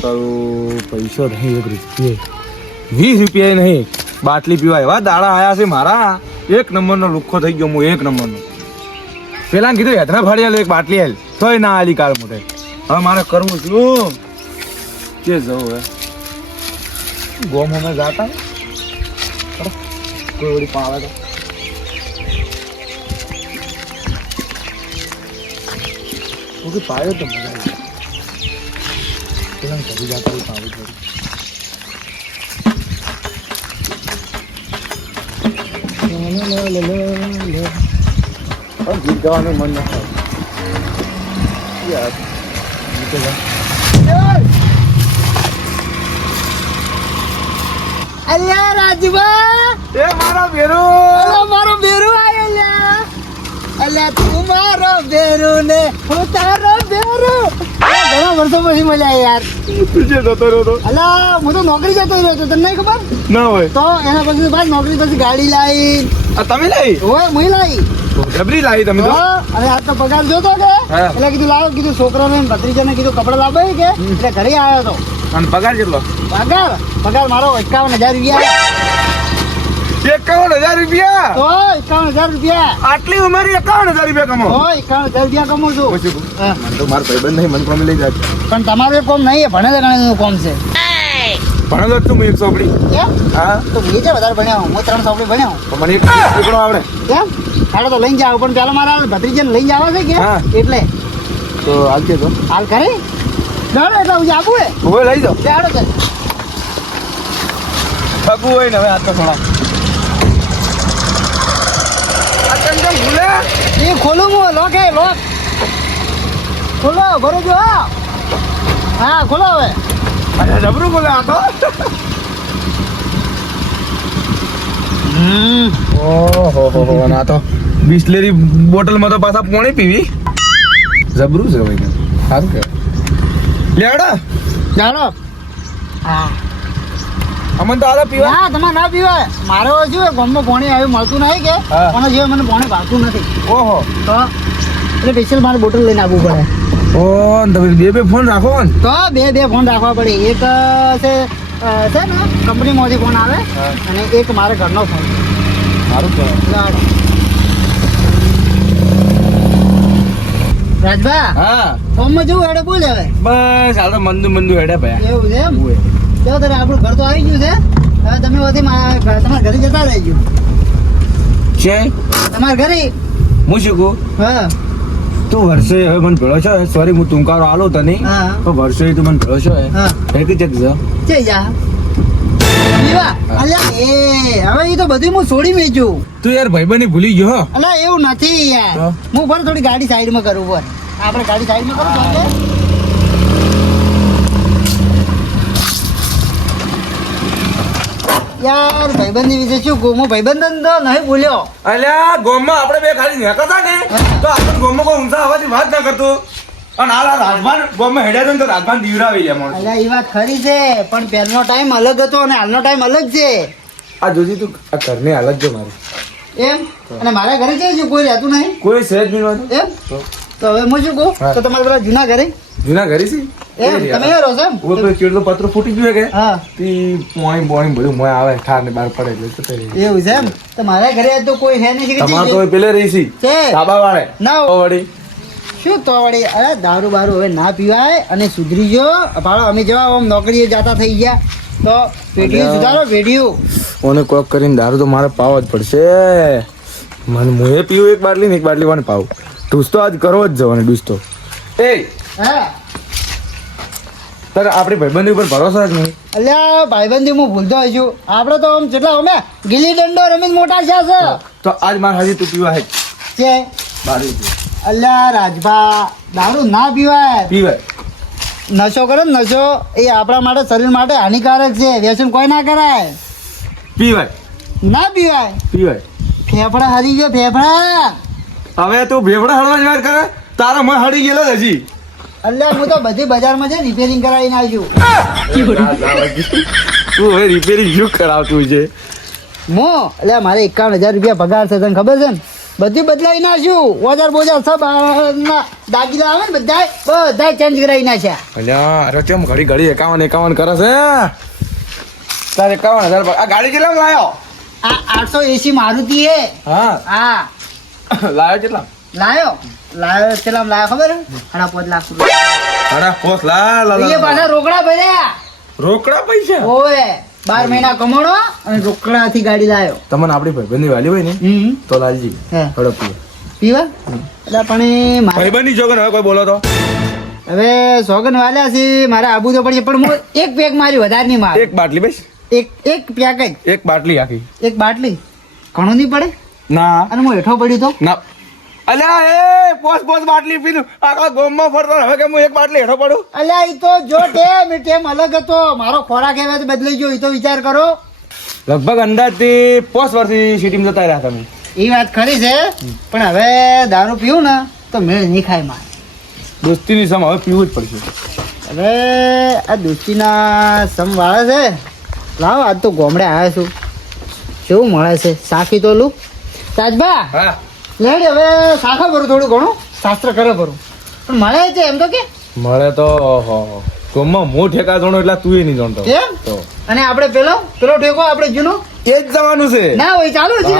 કરું પૈસો નહીં એક રૂપિયે. વીસ રૂપિયા નહીં. બાટલી પીવા એવા દાડા આયા છે મારા. એક નંબરનો લુખ્ખો થઈ ગયો હું, એક નંબરનો. પેલા કીધું હેઠા ફાડી આલો, એક બાટલી આલ. તોય ના આલી કાળ મોટે હવે મારે કરવું શું કે જવું હે? ગોમ અમે જાતા કોઈ વળી પાવે તો. પાયો તો મજા આવી. પેલા ઘરે જાતા હોય પાવું થોડું ગીત ગાવાનું મન ન થાય યાર ગીતો અલ્યા રાજભા એ મારો બેરો મારો બેરુ આયો અલ્યા. અલ્યા તું મારો બેરુ ને હું તારો બેરુ ઘણા વર્ષો પછી મળ્યા યાર. તુજે જતો રહ્યો તો? અલ્યા હું તો નોકરી જતો રહ્યો હતો તને નહીં ખબર? ના હોય. તો એના પછી બાદ નોકરી પછી ગાડી લાવી. તમે લાવી? હોય મુઈ લાવી. જબરી લાવી તમે તો. તો અને આ તો પગાર જોતો કે? હા. એટલે કીધું લાવો કીધું છોકરાને ને ભત્રીજાને કીધું કપડા લાવે કે? એટલે ઘરે આવ્યો તો. અને પગાર કેટલો? પગાર? પગાર મારો એકાવન હજાર રૂપિયા. એકાવન હજાર રૂપિયા? તો એકાવન હજાર રૂપિયા. આટલી ઉંમરે એકાવન હજાર રૂપિયા કમાવો. તો એકાવન હજાર રૂપિયા કમાઉં છું. મને તો મારો ભાઈબંધ નહીં મને કોમી લઈ જાય પણ તમારું એ કોમ નહીં એ ભણે છે કોમ છે. ભણેલો તું હું એક સોપડી. હા? તો હું જે વધારે ભણ્યા હું ત્રણ સોપડી ભણ્યા તો મને એક ટુકડો આવડે? કેમ? હાડો તો લઈને જાવ પણ પેલા મારા ભત્રીજાને લઈને જવા છે કે? એટલે. તો હાલ કે તો હાલ ખરી ચાલો એટલે હું આપું હે હવે લઈ જાઓ. તે હાડો છે હોય ને હવે આ તો થોડા આ કેમ કેમ ભૂલે? એ ખોલું હું લોક હે લોક ખોલો ભરો જો હા. ખોલો હવે. અરે જબરું બોલે આ તો. ઓહો હો હો ના તો. બિસ્લેરી બોટલમાં તો પાછા પોણી પીવી. જબરું છે ભાઈ સારું કે લેડો ચાલો. હા. અમન તો આલા પીવા. ના તમારે ના પીવાય. મારે શું ગમમાં પાણી આવ્યું મળતું નહીં કે. પણ જે મને પાણી ભાવતું નથી. ઓહો. તો એટલે સ્પેશિયલ મારે બોટલ લઈને આવવું પડે. ઓ તમે બે બે ફોન રાખો ને. તો બે બે ફોન રાખવા પડે. એક છે છે ને કંપનીમાંથી ફોન આવે અને એક મારા ઘરનો ફોન. સારું રાજભા હા. ફોનમાં જેવું હેડે બોલ હવે. બસ હાલ તો મંદુ મંદુ હેડે ભાઈ એવું છે ચાલો તારે આપણું ઘર તો આવી ગયું છે હવે તમે બધી તમારા ઘરે જતા રહેજો. છે? તમારા ઘરે? હું શું કહું? હા. તું વર્ષે હવે મને ભેળો છો? સોરી હું ટૂંકારો આલો તને. તો વર્ષે તું મને ભેળો છો? હા. કે ચેક છે યા જા? અલ્યા એ હવે એ તો બધું હું છોડી મેચું તું યાર ભાઈબંધ ભૂલી ગયો હો. અલા એવું નથી યાર. હું. પણ થોડી ગાડી સાઈડમાં કરું પર આપણે ગાડી સાઈડમાં કરું તો એટલે? યાર ભાઈબંધી વિશે શું હું ભાઈબંધન તો નહીં બોલ્યો અલ્યા ગોમમાં આપણે બે ખાલી નેકળતા ને તો આપણે ગોમમાં કોઈ ઊંચા અવાજથી વાત ના કરતો. અને આ રાજભાન ગોમમાં હેડ્યા તો રાજભાન દીવડાવી લે માણસ. અલ્યા એ વાત ખરી છે પણ પહેલનો ટાઈમ અલગ હતો અને હાલનો ટાઈમ અલગ છે. આ જોજી તું આ ઘરને અલગ જો મારી. એમ? અને મારા ઘરે છે કોઈ રહેતું નહીં? કોઈ સહેજ બી. એમ? તો હવે હું શું કહું? તો તમારા પેલા જૂના ઘરે? જૂના ઘરે છે? એમ તમે રહો છો એમ? ઓ પેલો ચેડલો પત્ર ફૂટી ગયો કે? હા. તી પોણી બોણી બધું મોય આવે ઠાર ને બહાર પડે એટલે એવું છે એમ? તો મારા ઘરે તો કોઈ હે નહીં કે તમારે તો પેલે રહી છે. ધાબા વાળે ના. વળી? શું તો વળી? અરે દારૂ બારૂ હવે ના પીવાય અને સુધરી જો ભાડો અમે જવા આમ નોકરીએ જાતા થઈ ગયા. તો પેઢીઓ સુધારો પેઢીઓ. ઓને કોક કરીને દારૂ તો મારે પાવો જ પડશે. મને હું પીવું એક બાટલી ને એક બાટલી મને પાવું. ડૂસ તો આજ કરવો જ જવાનો ડૂસ તો એ હા. તારે આપણી ભાઈબંધી ઉપર ભરોસો જ નહીં. અલ્યા ભાઈબંધી હું ભૂલતો છું. આપણે તો આમ જેટલા અમે ગીલી દંડો રમીને મોટા છે છે. તો આજ મારે હાજી તું પીવા હે છે. પી. અલ્યા રાજભા દારૂ ના પીવાય. પીવાય. નશો કરે ને નશો એ આપણા માટે શરીર માટે હાનિકારક છે. વ્યસન કોઈ ના કરાય. પીવાય. ના પીવાય. પીવાય. ફેફડા હરી ગયો ફેફડા. હવે તું ફેફડા હળવા જ કરે? તારા મન હળી ગયેલો હજી. અલ્યા હું તો બધી બજારમાં છે રિપેરિંગ કરાવીને આવ્યો તું હવે રિપેરિંગ શું કરાવતું છે? મો એટલે મારે એકાવન હજાર રૂપિયા પગાર છે તને ખબર છે ને? બધું બદલાવી નાખ્યું. ઓજાર બોજાર સબ દાગીલા આવે ને બધા બધા ચેન્જ કરાવી નાખ્યા. અલ્યા અરે કેમ ઘડી ઘડી એકાવન એકાવન કરે છે? તારે એકાવન હજાર આ ગાડી કેટલા લાયો? આ આઠસો એસી મારુતિ હે. હા. હા. લાયો કેટલા? લાયો. લાયો કેટલા લાયો ખબર? સાડા પાંચ લાખ રૂપિયા. એ પાછા રોકડા ભર્યા. રોકડા પૈસા? ઓએ બાર મહિના કમાણો અને રોકડાથી ગાડી લાયો. તમને આપણી ભાઈબંધી વાલી હોય ને તો લાલજી હે. હડપ પીએ પીવા એટલે પણ ભાઈબંધની જોગન હવે કોઈ બોલો તો? હવે સોગન વાલ્યા છે મારે આબુ તો પડશે પણ હું એક પેક મારી વધારે નહીં માર. એક બાટલી બસ. એક એક પેક જ. એક બાટલી આખી. એક બાટલી. ઘણું નહીં પડે? ના. અને હું હેઠો પડ્યું તો? ના. અલ્યા એ પોસ પોસ બાટલી પીલું આખા ગોમમાં ફરતો હવે કે હું એક બાટલી હેઠો પડું? અલ્યા ઈ તો જો ટેમ ઈ ટેમ અલગ હતો. મારો ખોરાક એવા બદલાઈ ગયો. ઈ તો વિચાર કરો. લગભગ અંદાજથી પોસ વર્ષથી સિટીમાં જતા રહ્યા તમે. એ વાત ખરી છે. પણ હવે દારૂ પીવું ને તો મેળ નહીં ખાય મારે. દોસ્તીની સમ હવે પીવું જ પડશે. હવે આ દોસ્તીના સમ વાળે છે. લાવો આજ તો ગોમડે આવ્યા છું. કેવું મળે છે? સાખી તો લુ તાજબા હા. લેડ હવે સાખા ભરું થોડું ઘણું શાસ્ત્ર કરે ભરું. પણ મળે છે એમ તો કે? મળે તો ઓહો ગોમમાં મો ઠેકા જાણો એટલે તું એ નહીં જાણતો. કેમ? તો. અને આપણે પેલો પેલો ઠેકો આપણે જૂનો? એ જ જવાનું છે. ના હોય ચાલુ છે.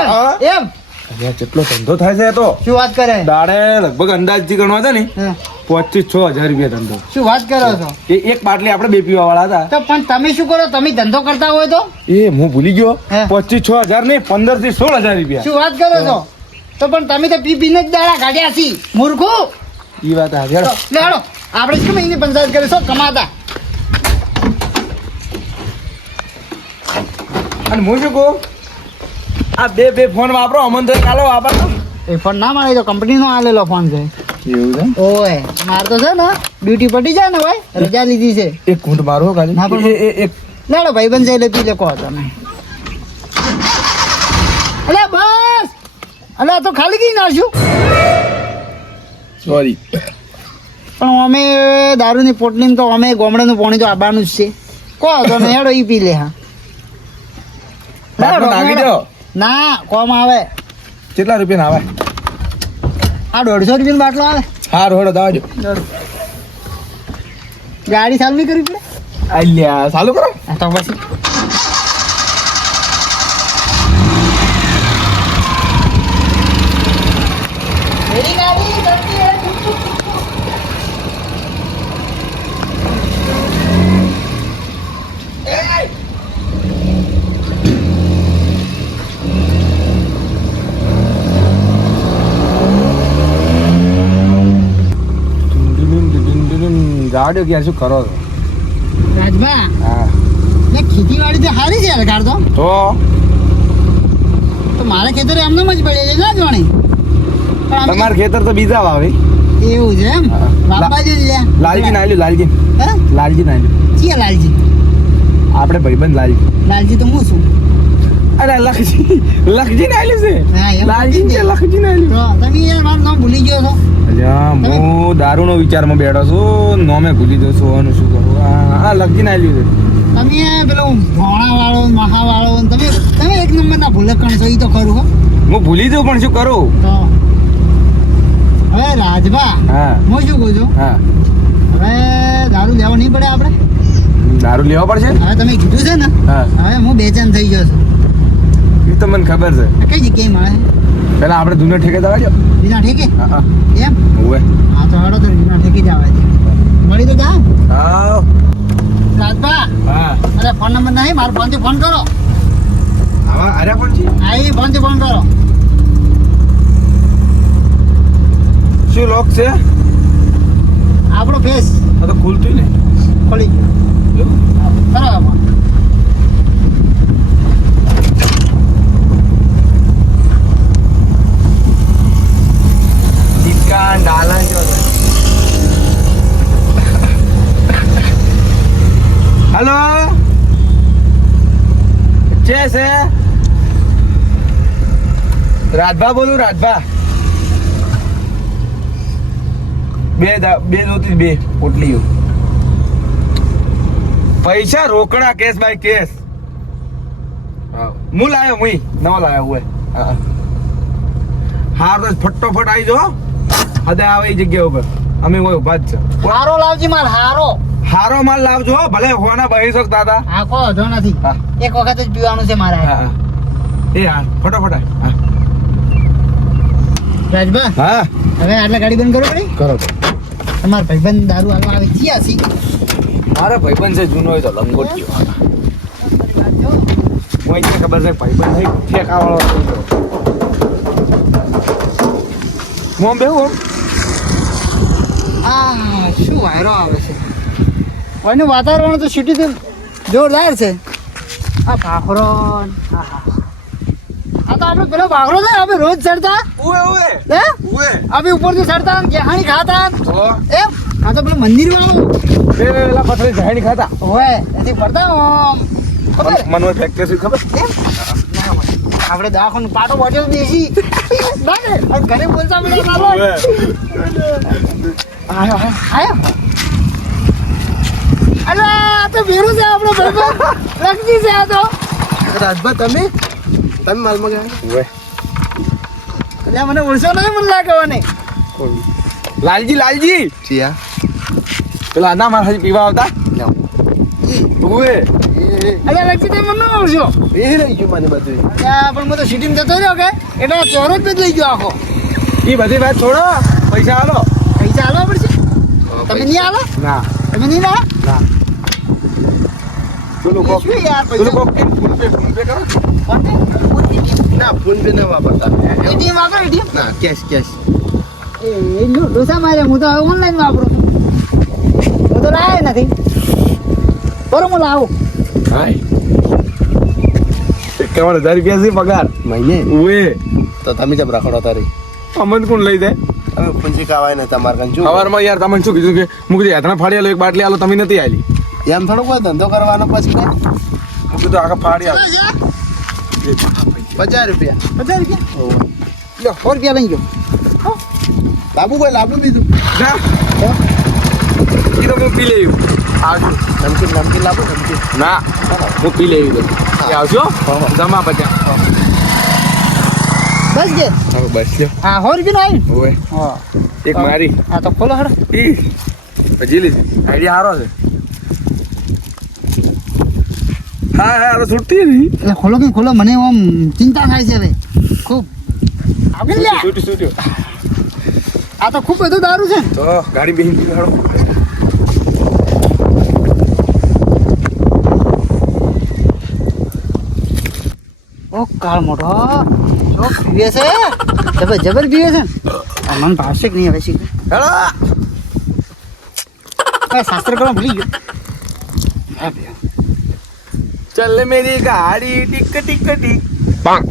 એમ. અહીંયા કેટલો ધંધો થાય છે તો. શું વાત કરે? દાડે લગભગ અંદાજથી ગણવા છે ને હા. પચીસ છ હજાર રૂપિયા ધંધો. શું વાત કરો છો? એ એક બાટલી આપણે બે પીવા વાળા હતા. તો પણ તમે શું કરો? તમે ધંધો કરતા હોય તો? એ હું ભૂલી ગયો. પચીસ છ હજાર નહીં પંદરથી સોળ હજાર રૂપિયા. શું વાત કરો છો? તો પણ તમે તો પી પીને જ દાડા કાઢ્યા છી મૂર્ખો. ઈ વાત આ તો લે હાલો આપણે કેમ એની પંચાયત કરીશું કમાતા. અને હું શું કહું? આ બે બે ફોન વાપરો અમન તો કાલો વાપરો. એ ફોન ના મળે તો કંપનીનો આલેલો ફોન છે. એવું ઓય માર તો છે ને ડ્યુટી પટી જાય ને ભાઈ રજા લીધી છે. છે એક ઘૂંટ મારો ખાલી. ના, પણ- એક. લેડો ભાઈ બંધ એટલે પી લે કહો તમે. અલે બસ. અલે આ તો ખાલી કઈ નાખ્યું. સોરી પણ અમે દારૂની પોટલી તો અમે ગોમડાનું પાણી તો આબાનું જ છે. કહો તો મેળો હેડો ઈ પી લે હા. ના કોમ આવે. કેટલા રૂપિયા આવે? આ દોઢસો રૂપિયાનો બાટલો આવે. હા રોડો દાવજો ગાડી ચાલુ નહીં કરવી પડે? અલ્યા ચાલુ કરો. તો પછી. ગાડીઓ ક્યાં શું કરો છો? રાજભા હા. ને ખેતીવાડી તો સારી છે યાર તો. તો? તો મારા ખેતર એમને જ પડે છે ના જોણે. તમારા ખેતર તો બીજા વાવે. એવું છે એમ. બાપાજી લે. લ્યા લાલજી નાલ્યું લાલજી હે? લાલજી નાલ્યું ચિયા લાલજી? આપણે ભાઈબંધ લાલજી. લાલજી તો હું છું? અરે લખજી લખજી નાલ્યું છે. લાલજી છે લખજી નાલ્યું તો તમે યાર મારું નામ ભૂલી ગયો છો. હું દારૂનો વિચારમાં બેઠો છું નોમે ભૂલી દઉં છું આનું શું કરું? આ આ લખજી લીધું છે. તમે પેલું ભોણા વાળો મહા વાળો તમે તમે એક નંબરના ભૂલકણ છો એ તો ખરું હો. હું ભૂલી દઉં પણ શું કરું? હવે રાજભા હા. હું શું કહું છું? હા. હવે દારૂ લેવો નહીં પડે આપણે? દારૂ લેવા પડશે? હવે તમે કીધું છે ને હા. હવે હું બેચેન થઈ ગયો છું. એ તો મને ખબર છે. કઈ જગ્યાએ મળે? પેલા આપણે દુને ઠેકે દવાજો બીના ઠેકે? હા હા. એમ? ઓવે હા તો હડો તો બીના ઠેકે જવા દે મળી તો જા. હા રાજભા હા. અરે ફોન નંબર નહીં મારા ફોનથી ફોન કરો. આવા અરે ફોનથી? હા એ ફોનથી ફોન કરો. શું લોક છે? આપણો ફેસ આ તો ખુલતું ને ખોલી ગયો. કરો હેલો છે છે? રાજભા બોલું રાજભા બે બે જોતી બે પોટલીઓ. પૈસા રોકડા કેસ બાય કેસ. હા. હું લાયો હું નવો લાયો હા હાર તો ફટોફટ આવી જો હદે આવે એ જગ્યા ઉપર. અમે કોઈ ઊભા જ છે. હારો લાવજી માલ હારો. હારો માલ લાવજો ભલે હોના બહી શકતા હતા હા કો વાંધો નથી. એક વખત જ પીવાનું છે મારે. હા. એ હા. ફટાફટ. હા. રાજભા હા. હવે આટલે ગાડી બંધ કરો પડી કરો. તમારા ભાઈબંધ દારૂ હાલવા આવી ગયા છે મારા ભાઈબંધ છે જૂનો હોય તો લંગોટ ગયો કોઈ ખબર છે ભાઈબંધ નહીં મોમ બેહું આ શું વાયરો આવે છે? કોઈનું વાતાવરણ તો સિટી તો જોરદાર છે. આ ભાખરો હા હા. આ તો આપણે પેલો ભાખરો છે આપણે રોજ ચડતા. ઉવે ઉવે. હે? ઉવે. આપણે ઉપરથી ચડતા ને ગેહાણી ખાતા એ એમ? આ તો પેલો મંદિર વાળો. પેલા પથરી ગેહાણી ખાતા. હોય એથી પડતા ઓમ ખબર મનોજ ફેક્ટરી ખબર? એમ. આપણે દવાખાનું પાટો બોટલ દેશી બને ઘરે બોલતા મળે ઉવે. આયો આયો અલે અરે આ તો ભેરું છે આપણો ભાઈ લગજી છે આ તો. રાજભા તમે? તમે માલમાં ગયા? ઓય અલ્યા મને ઓળશો નહીં મને લાગે મને. લાલજી લાલજી. ચિયા પેલા ના મારા પીવા આવતા? ઉવે. અરે લક્ષી તમે ન ઓળશો એ રહી ગયું મને બધું. પણ હું તો સિટીમાં જતો રહ્યો કે? એટલે ચોરો જ લઈ ગયો આખો. એ બધી વાત છોડો પૈસા આલો. પૈસા આલવા પડશે? તમે નહીં આલો? ના. તમે નહીં ના ના. પેલું કોક પેલું કોક ફોન પે ફોન પે કરો. ના ફોન પે ના વાપરતા. એટીએમ વાપરો એટીએમ? ના કેશ કેશ. એ ડોસા મારે? હું તો ઓનલાઈન વાપરું હું તો લાવે નથી. બરોબર લાવું એકાવન હજાર રૂપિયા છે પગાર. મહિને? ઉવે. તો તમે જબ રખડો તારી. અમન કોણ લઈ જાય? તમે પૂંજી કાવાય ને તમારે શું સવારમાં યાર તમે શું કીધું કે હું કીધું યાત્રા ફાડી આલો એક બાટલી આલો તમે નથી આલી એમ થોડો કોઈ ધંધો કરવાનો પછી કઈ હું કીધું આખા ફાડી આલો. પચાસ રૂપિયા. પચાસ રૂપિયા? લો સો રૂપિયા લઈ ગયો. લાબુ કોઈ લાંબુ બીજું. ના પી લેવું આવજો નમકીન નમકીન લાંબુ નમકીન. ના હું પી લેવી એ આવજો. હા. જમા પચાસ બસ કે હવે બસ ગયો હા સો રૂપિયા આવી ઓવે હા. એક મારી. હા તો ખોલો હડો. ઈ. હજી લીધી. આઈડિયા સારો છે. હા હા તો છૂટતી નહીં. એટલે ખોલો કે ખોલો. મને આમ ચિંતા થાય છે હવે. ખૂબ. આગળ લે છૂટ્યું છૂટ્યું આ તો ખૂબ બધું દારૂ છે. તો ગાડી બેસી ગઈ ઓ કાળ મોઢો જો પીવે છે. જબર જબર પીવે છે. આ મન ભાવશે કે નહીં હવે શીખ હેલો શાસ્ત્ર કરવા ભૂલી ગયો. હા પીવો. ચલ મેરી ગાડી ટીક ટીક ટીક. પાંગ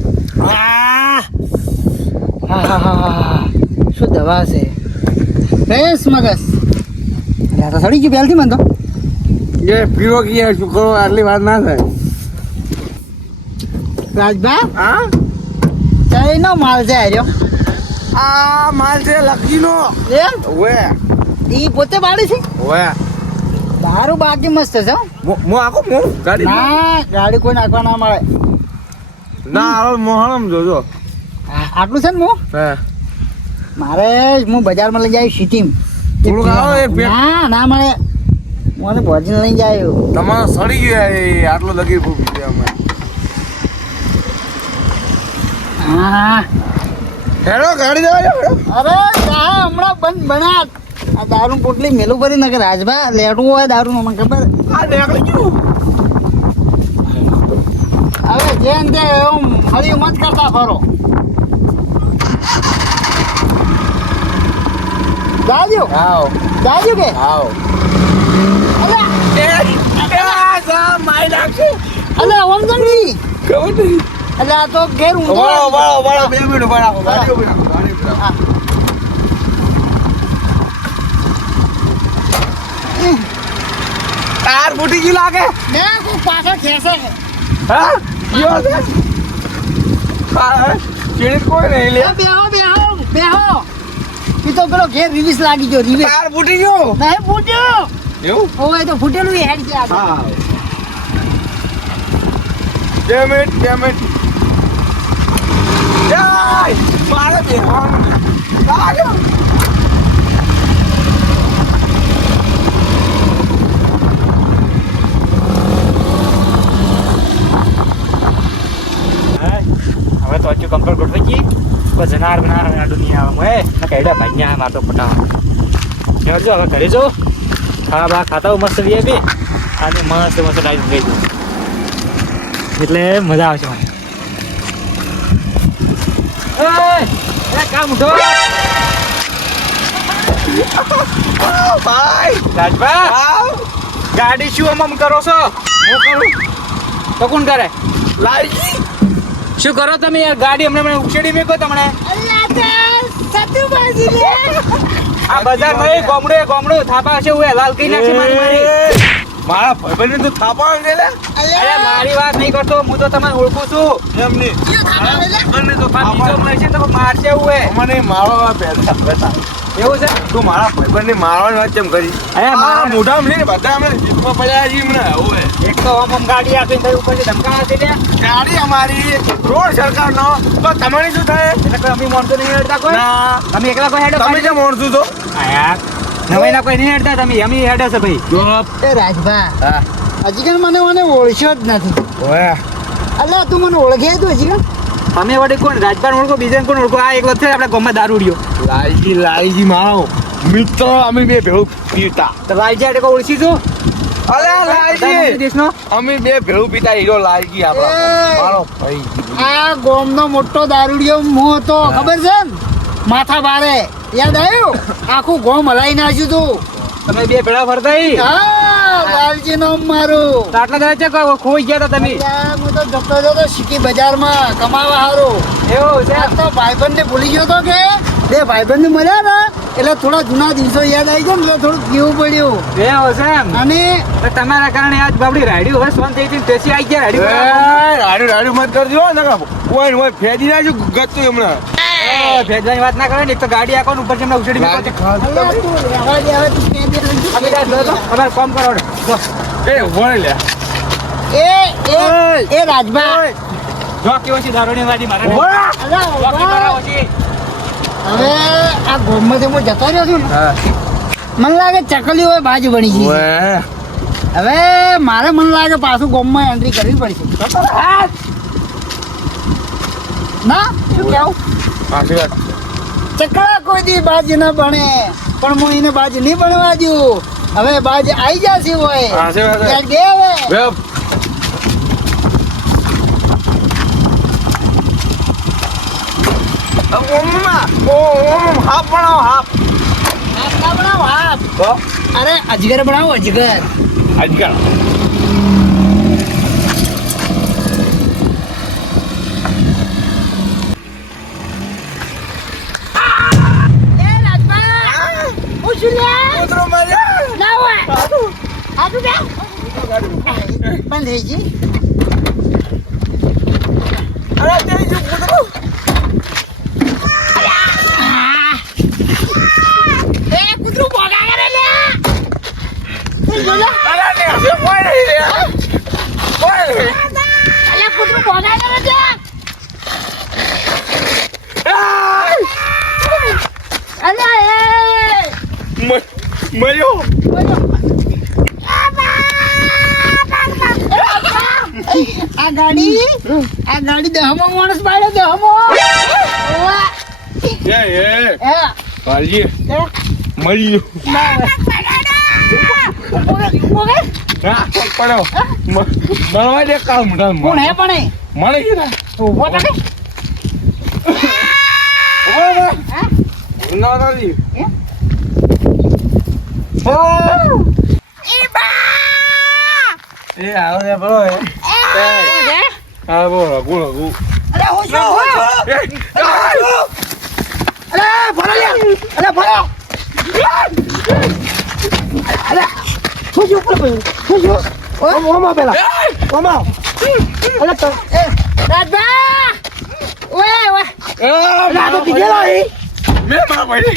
શું દવા છે? ફ્રેશ મગસ એટલે આ તો સડી ગયું પહેલથી મને તો. એ પીવો કે શું કરો આટલી વાત ના થાય. રાજભા? હા? ચાઈનો માલ છે આર્યો. આ માલ છે લકીનો એમ? ઓવે. ઈ પોતે બાળી છે? ઓવે. દારૂ બાકી મસ્ત છે હો. મો આખો મો ગાડી ના ગાડી કોઈ નાખવા ના મળે. ના હવે મોહણમ જોજો. આટલું છે ને હું હે. મારે હું બજારમાં લઈ જાય સિટીમ. થોડુંક આવો એ ના ના મળે. મને ભોજન લઈ જાય તમારો સડી ગયા આટલો લગી ફૂકી છે અમે હા હેડો ગાડી દેવા અરે કા હમણાં બંધ બના આ દારૂ પોટલી મેલું કરી નકર રાજભા લેટું હોય દારૂ મને ખબર. આ નીકળી ગયું. હવે જેમ તે એમ હળી મત કરતા ફરો. જાજો. આવ. જાજો કે? આવ. અલે મારી નાખશે. અલે ઓમ જંગી ખબર નહીં. અલે આ તો ઘેર ઊંધો વાળો વાળો વાળો બે મિનિટ વાળો. રાખો ગાડી ઊભી રાખો ગાડી ઊભી રાખો તાર ફૂટી ગઈ લાગે? ને કોઈ પાછળ ખેંચે છે. હા? યો છે? ચીડી કોઈ નહીં લે. બેહો બેહો બેહો. ઈ તો પેલો ઘેર રિવિસ લાગી ગયો રિવિસ તાર ફૂટી ગયો? નહીં ફૂટ્યો. એવું? ઓય તો ફૂટેલું હેડ છે આ હા. બે મિનિટ જાય મારે બેસવાનું છે. હવે તો હજુ કમ્પ્લીટ ગોઠવી ગઈ કોઈ જનાર બનાર આડું નહીં આવે મોએ ને કઈડા ભાઈ માર તો પટાવા જોજો હવે ઘરે જો. ખાવા બા મસ્ત વીએ બી. અને મસ્ત મસ્ત દઉં એટલે મજા આવશે મને. કામ ઉઠો ભાઈ રાજભા. ગાડી શું આમ કરો છો હું કરું તો કોણ કરે લાલજી શું કરો તમે યાર ગાડી અમને મને ઉછેડી મેકો તમને આ બજાર નહીં ગોમડે ગોમડું થાપા છે હું લાલ કઈ નાખી મારી મારી મારા ભાઈબંધને તું થાપા અંગે લે? અરે મારી વાત નહીં કરતો. હું તો તમને ઓળખું છું. એમ નહીં. તો આ બીજો મળશે તો મારશે ઉએ મને મારવા પહેલા હતા એવું છે? તું મારા ભાઈબંધને મારવાની વાત કેમ કરી? અરે મારા મોઢા નહીં બધા હમણાં જીપમાં પડ્યા છે હમણાં હવે એક તો આમ આમ ગાડી આપીને અમારી રોડ સરકારનો. તો તમારી શું થાય? એટલે અમે માણસો નહીં હેડતા કોઈ? ના. તમે એકલા કોઈ હેડો તમે ઓળખું છો? હા યાર નવાઈના કોઈ નહીં હેડતા? તમે અમે હેડે છે ભાઈ. એ રાજભા હજી કણ મને મને ઓળખ્યો જ નથી. ઓય. અલ્યા તું મને ઓળખે તું હજી કણ તમે વડે કોણ? રાજપાલ ઓળખો બીજાને કોણ ઓળખો? આ એક વખતે આપણે ગામમાં દારૂ ઉડ્યો. લાલજી લાલજી મારો. મિત્ર અમે બે ભેળું પીતા. તો લાલજી આડે કોઈ ઓળખી છું? અલે લાલજી! દેશનો? અમે બે ભેળું પીતા હીરો લાલજી આપણો! મારો ભાઈ. આ ગોમનો મોટો દારૂડિયો હું હતો ખબર છે ને? માથા બારે. યાદ આવ્યું? આખું ગોમ હલાઈ નાખ્યું તું. તમે બે ભેળા ફરતા? હા લાલજી નો મારું. આટલા દાડા છે ખોઈ ગયા હતા તમે? હું તો જતો તો સિટી બજારમાં કમાવા હારો. એવો છે? તો ભાઈબંધને ભૂલી ગયો તો કે? બે ભાઈબંધ મળ્યા ને એટલે થોડા જૂના દિવસો યાદ આવી ગયા ને એટલે થોડું પીવું પડ્યું. એવું છે અને તો તમારા કારણે આજ બાબડી રાડ્યું હવે સોન થઈ હતી આવી ગયા રાડ્યું રાડ્યું રાડ્યું મત કરજો હો, નકર ને કોઈ ફેદી નાખ્યું ગતું હમણાં ભેજવાની વાત ના કરે ને એક તો ગાડી આખો ઉપર જેમને તો, અમારે કામ કરો ને. એ વણ લે. એ એ એ રાજભા. જો કેવો છે દારૂની વાડી મારા. હવે આ ગોમમાંથી હું જતો રહ્યો છું ને મને લાગે ચકલી હોય બાજુ બની ગઈ છે. હવે મારે મને લાગે પાછું ગોમમાં એન્ટ્રી કરવી પડશે. ના? શું કેવું? સાચી વાત. ચકલા કોઈ દી બાજ ન ભણે પણ હું એને બાજ નહીં બનવા દઉં. હવે બાજ આવી જશે હોય ગે હવે. હાફ બનાવો અજગર બનાવો અજગર આજકાલ એ રાજભા હું શું લે કૂતરો માર્યો. ના હોય હાથું દે બંધ થઈ ગઈ અરે તે જો કૂતરો એ કૂતરું ભોગા કરે લે એ જો લે અરે તે હશે કોઈ નહીં રે કોઈ નહીં. અલ્યા કૂતરું ભોગા કરે છે આય! અલ્યા એ મ- મર્યો આ ગાડી આ ગાડી દહમો માણસ પાડ્યો દહમો ઓવા. એ એ એ, મરી ગયો ના. ઊભો રહે, ઊભો રહે. ના પડ્યો મ- મરવા દે એ? મળી ગયો ને ઊભો તો કે. ઊભો રહે. ના નથી હે? એ આવો ને બોલો એ હા બોલો ગુલો અરે હું શું છું? અરે ભરો લે અરે ભરો અરે હું છું ઉપર ભાઈ હું છું ઓમ ઓમ પેલા. ઓમ અરે તો એ. રાજભા ઓય ઓય. અરે આ તો પીગેલો હી મારા ભાઈ.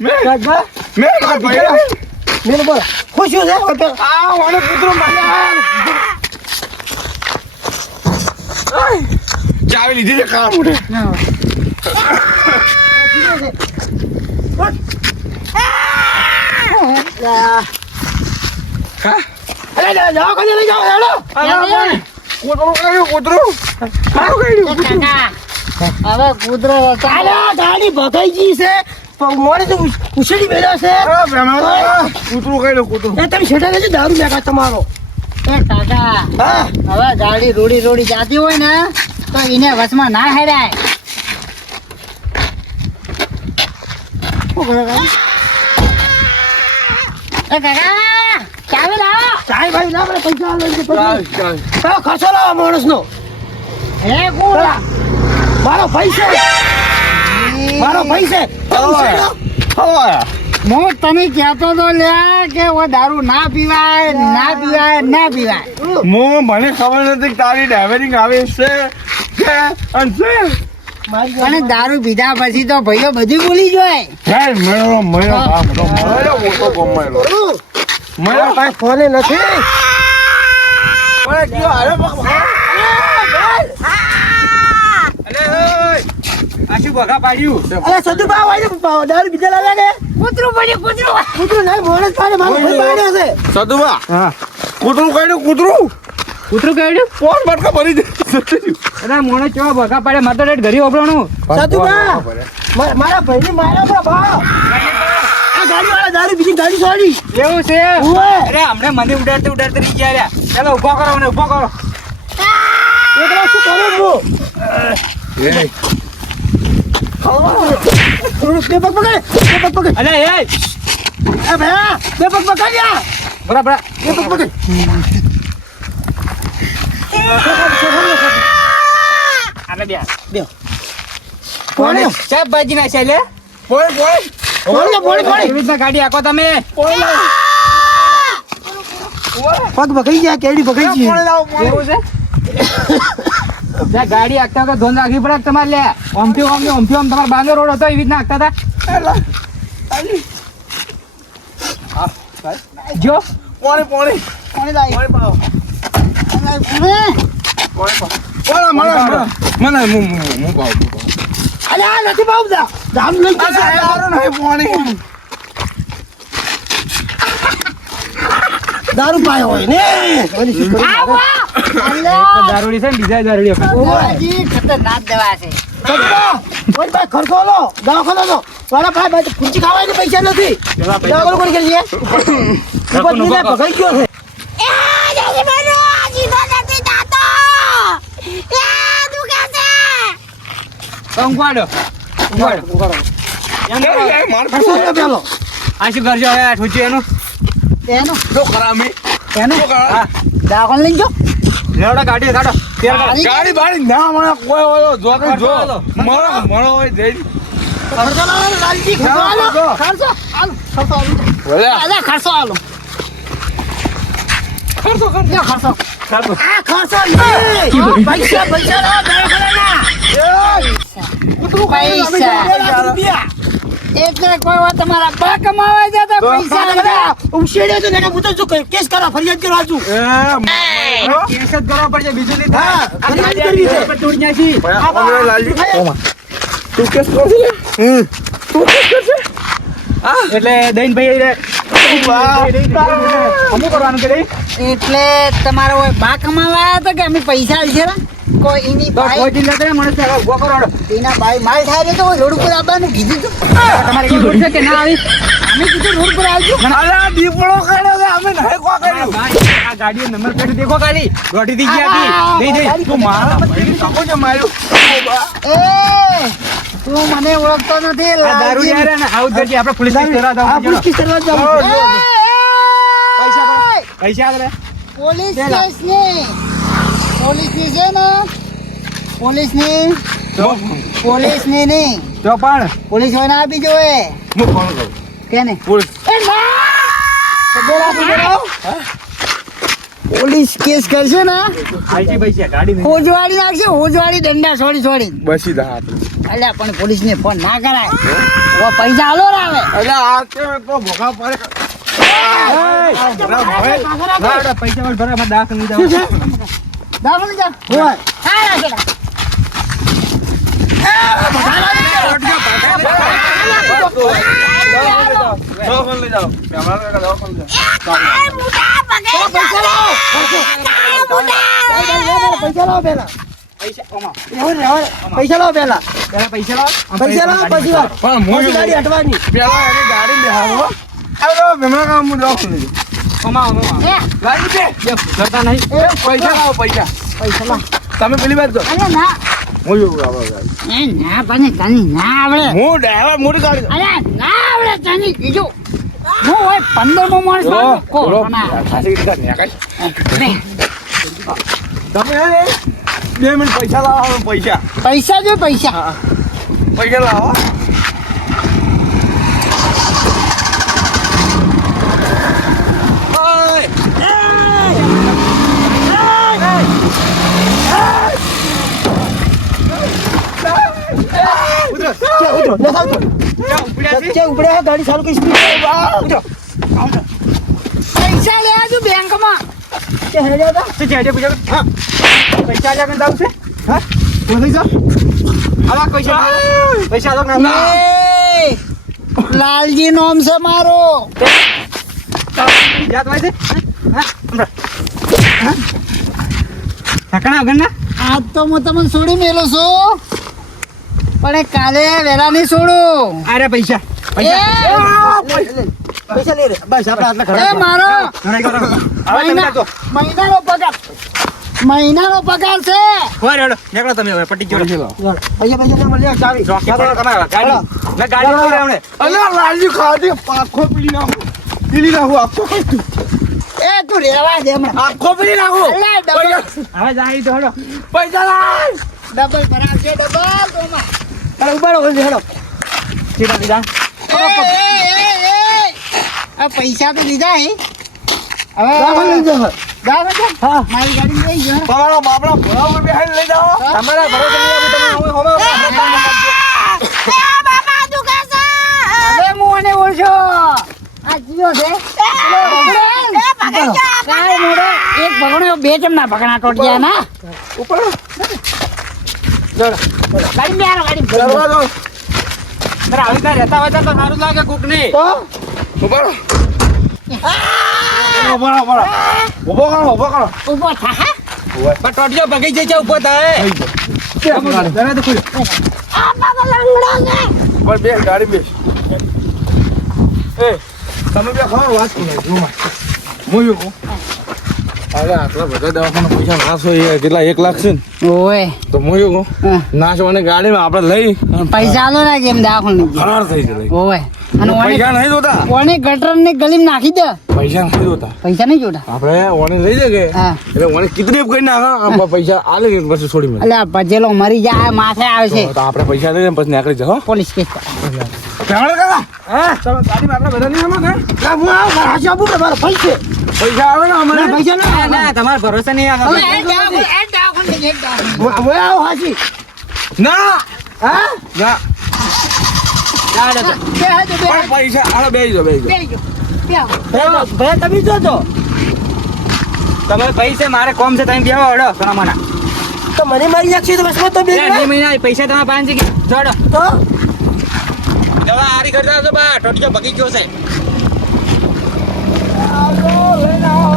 મેં. રાજભા મેં મારા ભાઈ. મેં બોલ. હું શું છે? આ વાળો કૂતરો માર્યો ચાવી લીધી છે કામ ઉઠે. ના રે અરે જાઓ કોને લઈ જાઓ હેડો કૂતરું કયું કૂતરું સારું કયું હવે કૂતરો કાલે ગાડી ભગાઈ ગઈ છે મોડે તો ઉછળી બેઠા તમારો હવે ગાડી રોડી રોડી જાતી હોય ને, તો એને વચમાં ના હેરાય. ચાવી લાવો. ચાય ભાઈ ના પડે પૈસા. ચાલ ખર્ચો લાવો માણસનો. હે કોલા મારો ભાઈ છે મારો ભાઈ છે હું તમે કહેતો તો લ્યા કે હું દારૂ ના પીવાય ના પીવાય ના પીવાય. હું મને ખબર નથી તારી ડ્રાઈવરિંગ આવે છે છે અને અને દારૂ પીધા પછી તો ભાઈઓ બધું ભૂલી જાય. હે મેળો મેળો આ બધો મેળો. મોટો ગમેલો મારો મેળો ફોને નથી. મને કયો અરે આ શું પાડ્યું? અરે સદુભા હોય ને દારૂ બીજા લાવ્યા ને કૂતરું પડ્યું કૂતરું. કૂતરું નહીં મોણસ પાડે મારો ભાઈ પાડ્યો છે. સદુબા હા. કૂતરું કાઢ્યું કૂતરું? કૂતરું કાઢ્યું પોર બટકા ભરી દે? અરે મોણે ચો બગા પાડે મારે રેટ ઘરી ઓપરાણું મારા ભાઈને માર્યા બા ભાવ આ ગાડી વાળા દારૂ બીજી ગાડી છોડી. એવું છે. અરે હમણે મને ઉડાડતે ઉડાડતે રહી ગયા રહ્યા. ચાલો ઊભો કરો મને ઊભો કરો. એકલો શું કરું હું થોડું બે પગ પકડ બે પગ પકડ. અલે એ. એ બે પગ પકડ બરાબર બે પગ પકડ. આને બે. બે કોણે? ચાપ બાજી ના છે લે પોર પોર કોણે કોણે એવી રીતના ગાડી આખો તમે? પગ પકડી ગયા કેડી પકડી ગઈ? એવું છે? ગાડી આખતા ધોન રાખવી પડે તમારે લે? ઓમથી ઓમ ઓમથી ઓમ તમારે બાંધો રોડ હતો એવી રીતના આખતા હતા? જો. પોણી પોણી લાવી? પોણી પાવ હે? પોણા મને મને હું હું હું પાવ હું પાવ અરે આ નથી બાબુ દા દારૂ લઈ જશે દારૂ નહીં પોણી દારૂ પાયો હોય ને કરું? દારૂડી છે ને બીજા દારૂડી ખતરનાક દવા છે ઓય ભાઈ ખર્ચો લો દવાખાનો લો મારા ભાઈ ભાઈ ખુરચી ખાવાની પૈસા નથી દવાખાનો કોણ કરીએ ઉપર નીચે પકડી ગયો છે ઊંઘવાડો ઊંઘવાડો પેલો? આ શું કરજો હવે? ઠૂચી એનું. એનું? જો ખરામી એનું? હા. દાખલ લઈ જો. લેવડો ગાડી કાઢો. ગાડી બાડી ના મને કોઈ હોય જો કે જો. મળો મળો હોય જઈ ખર્ચો લાલજી. ખર્ચો આલો. ખર્ચો. આલો. ખર્ચો આલો ખર્ચો આલો. ખર્ચો ખર્ચો ખર્ચો કાઢો. આ ખર્ચો નહીં પૈસા પૈસા લો દવાખાનાના કૂતરું ખાઈ પૈસા. પૈસા. રૂપિયા. એટલે કોઈ વાર તમારા બા કમાવા જતા પૈસા ઉછેડ્યો તો ને હું તો કેસ કરો ફરિયાદ કરો આજુ એ કેસ જ કરવા પડશે બીજું નહીં હા, ફરિયાદ કરવી છે. તું કેસ તું કેસ કરશે? એટલે દઈને ભાઈ રે. અમુક કરવાનું કે એટલે તમારો બા કમાવા આવ્યા હતા કે અમે પૈસા છે કોઈ એની કોઈ બાઈ કરે મને ચાલો ઊભો કરો એના ભાઈ માલ થાય તો રોડ ઉપર આવવાનું કીધું તું. તમારે કેવું રોડ છે કે ના આવી? અમે કીધું રોડ પર આવજો. અરે આ દીપડો કાઢ્યો છે અમે નહીં કો કર્યું આ ગાડીનો નંબર પ્લેટ દેખો ખાલી. થી ગયા હતી. તું મારા છે એ! તું મને ઓળખતો નથી દારૂ. યાર ને આવું જ આપણે પોલીસ કેસ કરવા પૈસા પૈસા આગળ પોલીસ કેસની પોલીસની છે ને? પોલીસની પોલીસની નહીં. તો પણ. પોલીસ હોય ને આપી જોવે હું ફોન કરું કેને? પોલીસ. પોલીસ કેસ કરશે ને. હોજવાડી નાખશે હોજવાડી દંડા છોડી છોડી બસી દા આપણે અલ્યા પણ પોલીસ ને ફોન ના કરાય. ઓ પૈસા આલો આવે અરે આ કે તો ભોગા પડે. પૈસા ભરા, નહીં જવું. હોય. હા. રાખેલા ભોગા દવાખાને લઈ જાઓ દવાખાને લઈ જાઓ પૈસા લાવો પૈસા લાવો પેલા પૈસા લાવો પેલા પેલા પૈસા લાવ પૈસા લાવો પછી વાત પણ ગાડી હટવાની પેલા એની ગાડી બેહાડો હવે ભેમલા કાકા હું દવાખાને લઈ જાઉં તમે પેલી વાત કરો ના હું ના તને ના આવડે. હું ડ્રાઈવર મોટી ગાડી અરે ના આવડે તને કીધું હું હોય પંદર મો માણસ તમે બે મિનિટ પૈસા લાવો પૈસા. પૈસા જો પૈસા. પૈસા લાવો. ઉપડ્યા ગાડી ચાલુ કરી પૈસા લેવા તું. બેંકમાં પૂછો હા. પૈસા કે જાવ છે હા? તું જા આવા પૈસા પૈસા આલો ના લાલજી નોમ છે મારો. યાદ હોય છે? હા ના આજ તો હું તમને છોડી મેલો છું. પણ કાલે વેલા નહીં છોડું. અરે પૈસા પૈસા. લે રે બસ આપણે આટલા ખરા મારો! મહિનાનો પગાર. મહિનાનો પગાર છે. રેડો. નીકળો તમે હવે પટી ગયો પૈસા પૈસા ના મળ્યા ચાવી. રોકી પડો તમારે ગાડી. ના ગાડી લઈ રહ્યા અલ્યા લાલજી ખાધી આખો પીલી નાખું. પીલી નાખું આખો એ તું રેવા દે હમણાં. આખો પીલી નાખું. હવે જાય તો હેડો. પૈસા લાય. ડબલ ભરાવશે ડબલ તોમાં. અરે ઉભારો હોય હેડો સીધા સીધા. આ પૈસા તો લીધા હે લઈ હવે જાઓ. જાઓ. હા લઈ ગયો તમારો બાપડા ઉપર બેહાડી લઈ જાઓ તમારા ભરોસે નહીં આવું તમે હવે હોમે હું આને ઓળખો આ કયો છે. એક ભગણો બે ચમના ભગણા ટોટિયા ના ઉપર ગાડી બેહારો, ગાડી કરવા દો અરે આવી ત્યાં રહેતા હોય તો સારું લાગે કોક ને તો ઊભો ઊભો રહો. ઊભો કરો ઊભો કરો થા હા. પણ ભગી જાય છે ઊભો થાય ઉપર બે ગાડી બેસ એ તમે બે ખબર વાત કરો હું અરે આટલા બધા દવાખાના પૈસા નાશો એ કેટલા? એક લાખ છે ને? ઓય. તો હું એવું કહું? નાશવાની ગાડીમાં આપણે લઈ પૈસા આલો ના કેમ દાખલ ફરાર થઈ જાય ઓય. અને ઓને પૈસા નહીં જોતા? ઓને ગટર ને ગલી નાખી દે. પૈસા નહીં જોતા. પૈસા નહીં જોતા. આપણે ઓને લઈ જગે હા. એટલે ઓને કિડનેપ કરી નાખા પૈસા આલે ને પછી છોડી મેં અલ્યા ભજેલો મરી જાય માથે આવે છે. તો આપણે પૈસા લઈને પછી નીકળી જાઓ પોલીસ કેસ ચાલો કાકા? હા ચાલો ગાડીમાં આપણે બધા નહીં આમાં કે હું? આવું હાચું આપું ને મારા પૈસે પૈસા આવે ને અમારે? પૈસા ના ના ના તમારે ભરોસે નહીં આવે. આવું હાચી. ના! હા? ના. પૈસા આલે બે જો બે જો ભાઈ તમે જો તો. તમે પૈસે મારે કોમ છે તમે બેહો હડો સોના તો મને મારી નાખશે તો બસ તો બે મહિના પૈસા તમારા પાંચ જોડો તો? દવા હારી કરતા તો બા. ટોટિયો ભગી ગયો છે. લઈને આવો